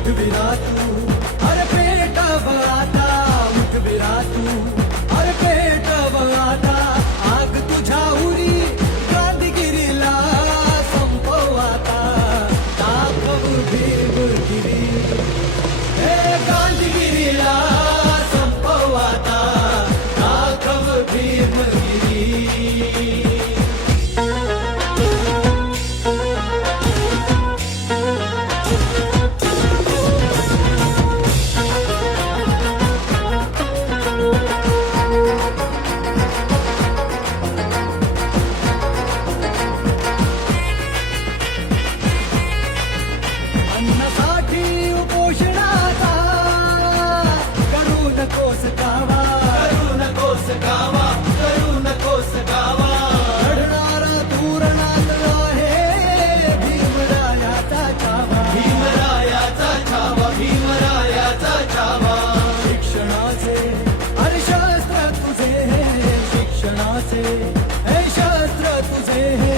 मुठविरा तू अरे पेटव आता मुठविरा तू अरे पेटव आता आग तुझ्या उरी गांधीगिरीला संपव आता दाखव भीमगिरी हे गांधीगिरीला संपव आता दाखव भीमगिरी अन्नासाठी उपोषणाचा करू नकोस कावा करू नकोस कावा करू नकोस कावा लढणारा धुरणात आहे भीमरायाचा छावा भीमरायाचा छावा भीमरायाचा छावा शिक्षणाचे अरे शस्त्र तुझे शिक्षणाचे हे शस्त्र तुझे